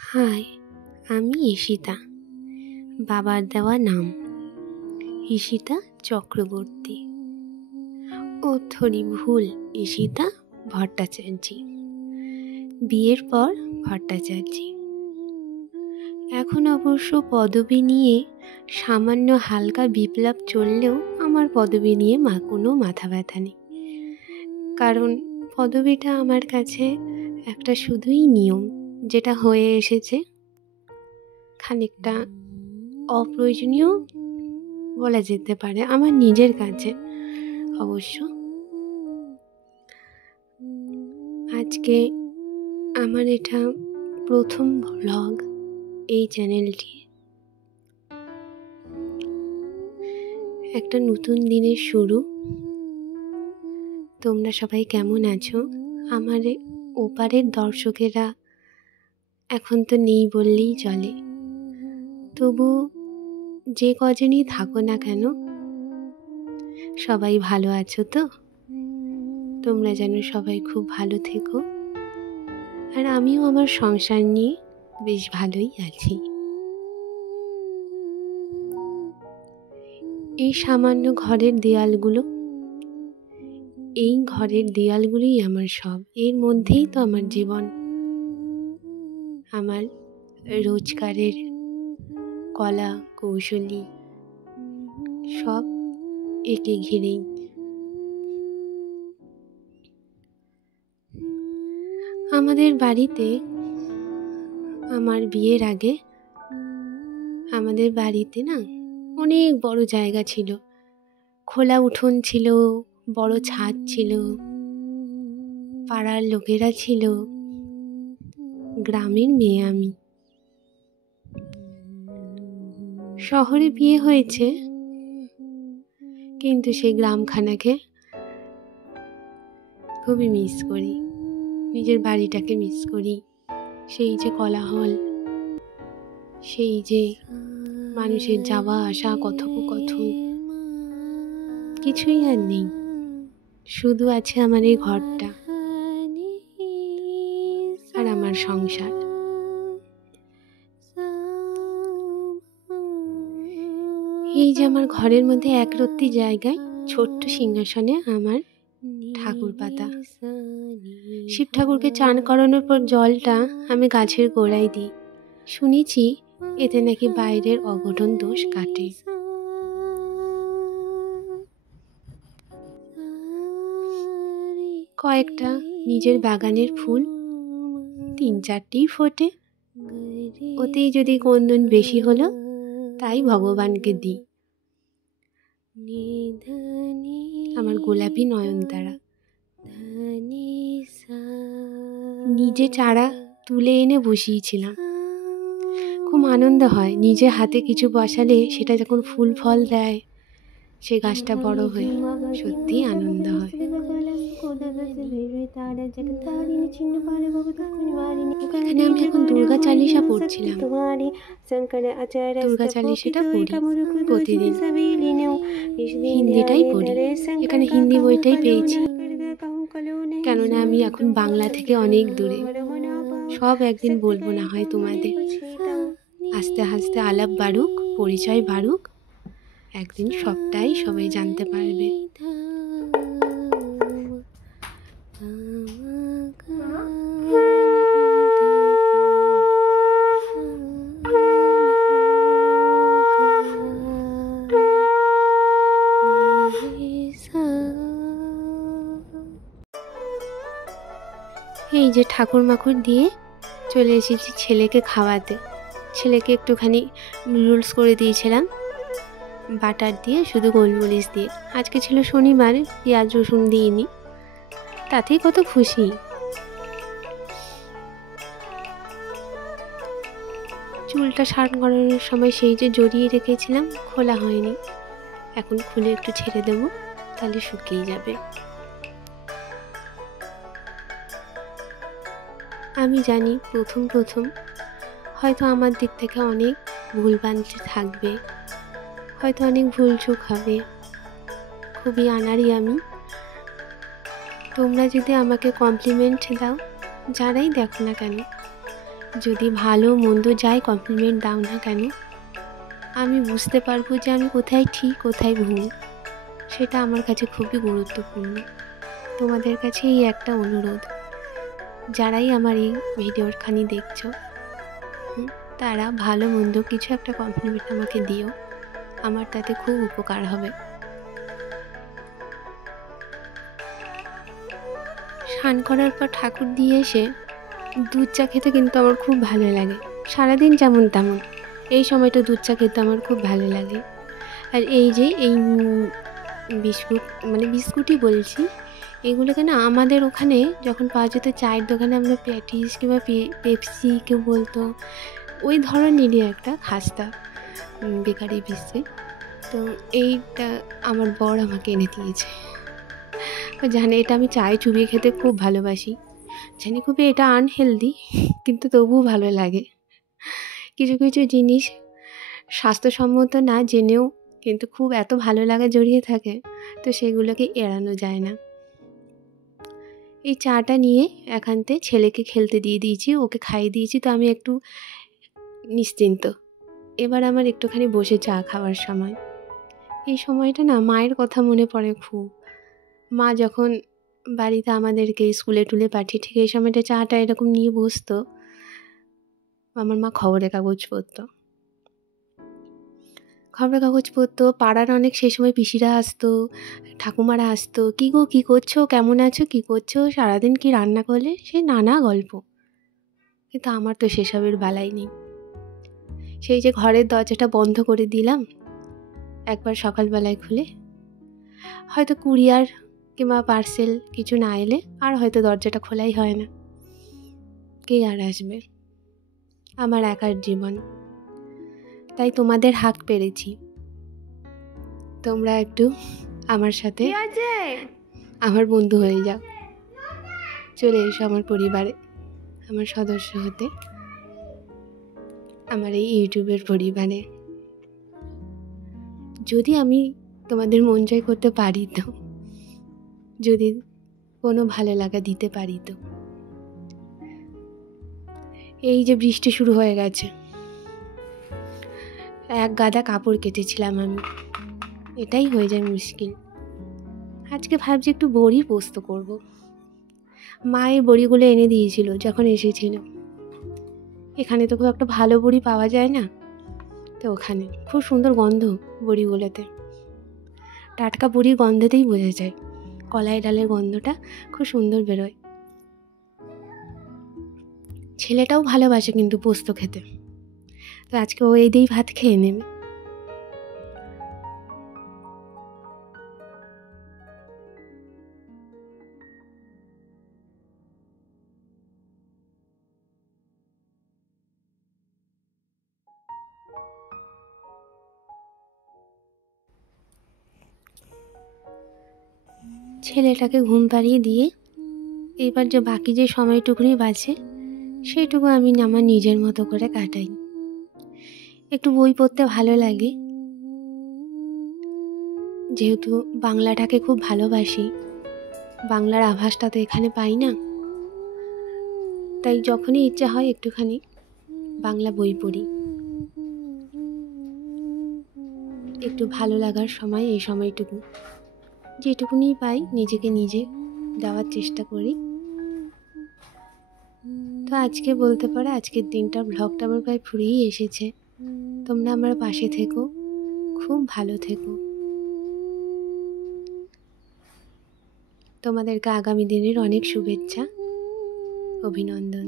High, আমি ঈশিতা। বাবার দেওয়া নাম ঈশিতা চক্রবর্তী। ও থরি ভুল, ঈশিতা ভট্টাচার্য। বিয়ের পর ভট্টাচার্য। এখন অবশ্য পদবি নিয়ে সামান্য হালকা বিপ্লব চললেও আমার পদবি নিয়ে কোনো মাথা ব্যথা নেই, কারণ পদবিটা আমার কাছে একটা শুধুই নিয়ম, যেটা হয়ে এসেছে খানিকটা অপ্রয়োজনীয় বলা যেতে পারে আমার নিজের কাছে। অবশ্য আজকে আমার এটা প্রথম ব্লগ এই চ্যানেলটি। একটা নতুন দিনের শুরু। তোমরা সবাই কেমন আছো? আমার ওপারের দর্শকেরা এখন তো নেই বললেই চলে, তবু যে কজনই থাকো না কেন, সবাই ভালো আছো তো? তোমরা যেন সবাই খুব ভালো থেকো। আর আমিও আমার সংসার নিয়ে বেশ ভালোই আছি। এই সামান্য ঘরের দেয়ালগুলো, এই ঘরের দেয়ালগুলোই আমার সব। এর মধ্যেই তো আমার জীবন, আমার রোজগারের কলা কৌশলী সব একে ঘিরেই। আমাদের বাড়িতে, আমার বিয়ের আগে আমাদের বাড়িতে না অনেক বড় জায়গা ছিল, খোলা উঠোন ছিল, বড় ছাদ ছিল, পাড়ার লোকেরা ছিল। গ্রামের মেয়ে আমি। শহরে বিয়ে হয়েছে, কিন্তু সেই গ্রামখানাকে খুবই মিস করি, নিজের বাড়িটাকে মিস করি। সেই যে কোলাহল, সেই যে মানুষের যাওয়া আসা, কথোপকথন, কিছুই আর নেই। শুধু আছে আমার এই ঘরটা আর আমার সংসার। এই যে আমার ঘরের মধ্যে একরত্তি জায়গায় ছোট্ট সিংহাসনে আমার ঠাকুর পাতা। শিব ঠাকুরকে চান করানোর পর জলটা আমি গাছের গোড়ায় দিই। শুনেছি এতে নাকি বাইরের অঘটন দোষ কাটে। কয়েকটা নিজের বাগানের ফুল 3-4টি ফোটে, ওতেই যদি কোনদিন বেশি হলো তাই ভগবানকে দিই। আমার গোলাপি নয়নতারা। নিজে চারা তুলে এনে বসিয়েছিলাম। খুব আনন্দ হয় নিজে হাতে কিছু বসালে সেটা যখন ফুল ফল দেয়, সে গাছটা বড় হয়ে সত্যি আনন্দ হয়। এখানে আমি এখন দুর্গা চালিসা পড়ছিলাম। দুর্গা চালিসাটা পড়ি প্রতিদিন, হিন্দিটাই পড়ি। এখানে হিন্দি বইটাই পেয়েছি, কেননা আমি এখন বাংলা থেকে অনেক দূরে। সব একদিন বলবো না হয় তোমাদের। আস্তে আস্তে আলাপ বাড়ুক, পরিচয় বাড়ুক, একদিন সবটাই সবাই জানতে পারবে। এই যে ঠাকুর মাকুর দিয়ে চলে এসেছি ছেলেকে খাওয়াতে। ছেলেকে একটুখানি নুডলস করে দিয়েছিলাম বাটার দিয়ে, শুধু গোলমরিচ দিয়ে। আজকে ছিল শনিবার, পেঁয়াজ রসুন দিইনি, তাতেই কত খুশি। চুলটা শার্ট করানোর সময় সেই যে জড়িয়ে রেখেছিলাম, খোলা হয়নি। এখন খুলে একটু ছেড়ে দেবো, তাহলে শুকিয়ে যাবে। আমি জানি প্রথম হয়তো আমার দিক থেকে অনেক ভুলভ্রান্তি থাকবে, হয়তো অনেক ভুলচুক হবে। খুবই আনাড়ি আমি। তোমরা যদি আমাকে কমপ্লিমেন্ট দাও, যারাই দেখো না কেন, যদি ভালো মন্দ যাই কমপ্লিমেন্ট দাও না কেন, আমি বুঝতে পারবো যে আমি কোথায় ঠিক কোথায় ভুল। সেটা আমার কাছে খুবই গুরুত্বপূর্ণ। তোমাদের কাছে এই একটা অনুরোধ, যারাই আমার এই ভিডিওখানি দেখছো, তারা ভালো মন্দ কিছু একটা কমপ্লিমেন্ট আমাকে দিও, আমার তাতে খুব উপকার হবে। স্নান করার পর ঠাকুর দিয়ে এসে দুধ চা খেতে কিন্তু আমার খুব ভালো লাগে। সারাদিন যেমন তেমন এই সময়টা দুধ চা খেতে আমার খুব ভালো লাগে। আর এই যে এই বিস্কুট, মানে বিস্কুটই বলছি, এগুলোকে না আমাদের ওখানে যখন পাওয়া যেত চায়ের দোকানে, আমরা প্যাটিস কিংবা পেপসি কেউ বলতো, ওই ধরনেরই একটা খাস্তা বেকারি বিস্কুট। তো এইটা আমার বর আমাকে এনে দিয়েছে। জানে এটা আমি চায়ে চুবিয়ে খেতে খুব ভালোবাসি। জানি খুবই এটা আনহেলদি, কিন্তু তবুও ভালো লাগে। কিছু কিছু জিনিস স্বাস্থ্যসম্মত না জেনেও কিন্তু খুব এত ভালো লাগা জড়িয়ে থাকে, তো সেগুলোকে এড়ানো যায় না। এই চাটা নিয়ে এখানতে ছেলেকে খেলতে দিয়ে দিয়েছি, ওকে খাইয়ে দিয়েছি, তো আমি একটু নিশ্চিন্ত। এবার আমার একটুখানি বসে চা খাওয়ার সময়। এই সময়টা না মায়ের কথা মনে পড়ে খুব। মা যখন বাড়িতে আমাদেরকে স্কুলে টুলে পাঠিয়ে ঠিক এই সময়টা চাটা এরকম নিয়ে বসতো, আমার মা খবরের কাগজ পড়তো। খবরের কাগজ পড়তো, পাড়ার অনেক সেই সময় পিসিরা আসতো, ঠাকুমারা আসতো, কী গো কী করছো, কেমন আছো, কী করছো, সারাদিন কি রান্না করলে, সেই নানা গল্প। কিন্তু আমার তো সেসবের বালাই নেই। সেই যে ঘরের দরজাটা বন্ধ করে দিলাম একবার সকালবেলায় খুলে, হয়তো কুরিয়ার কিংবা পার্সেল কিছু না এলে আর হয়তো দরজাটা খোলাই হয় না। কে আর আসবে, আমার একার জীবন। তাই তোমাদের হাক পেরেছি, তোমরা একটু আমার সাথে আমার বন্ধু হয়ে যাও, চলে এসো আমার পরিবারে, আমার সদস্য হতে, আমার এই ইউটিউবের পরিবারে। যদি আমি তোমাদের মন জয় করতে পারি, তো যদি কোনো ভালো লাগা দিতে পারি, তো এই যে বৃষ্টি শুরু হয়ে গেছে, এক গাদা কাপড় কেটেছিলাম আমি, এটাই হয়ে যায় মুশকিল। আজকে ভাবছি একটু বড়ি পোস্ত করব। মা এই বড়িগুলো এনে দিয়েছিল যখন এসেছিল। এখানে তো খুব একটা ভালো বড়ি পাওয়া যায় না, তো ওখানে খুব সুন্দর গন্ধ বড়িগুলোতে, টাটকা বড়ির গন্ধতেই বোঝা যায়, কলাই ডালের গন্ধটা খুব সুন্দর বেরোয়। ছেলেটাও ভালোবাসে কিন্তু পোস্ত খেতে, তো আজকে ও এই দিয়েই ভাত খেয়ে নেবে। ছেলেটাকে ঘুম পাড়িয়ে দিয়ে এবার যে বাকি যে সময়টুকুনি বাঁচে, সেইটুকু আমি আমার নিজের মতো করে কাটাই। একটু বই পড়তে ভালো লাগে, যেহেতু বাংলাটাকে খুব ভালোবাসি, বাংলার আভাসটা তো এখানে পাই না, তাই যখনই ইচ্ছা হয় একটুখানি বাংলা বই পড়ি। একটু ভালো লাগার সময় এই সময়টুকু, যেটুকুনি পাই নিজেকে নিজে দেওয়ার চেষ্টা করি। তো আজকে বলতে পারো আজকের দিনটা ব্লগটা আমার প্রায় ফুরিয়েই এসেছে। তোমরা আমার পাশে থেকো, খুব ভালো থেকো। তোমাদেরকে আগামী দিনের অনেক শুভেচ্ছা, অভিনন্দন।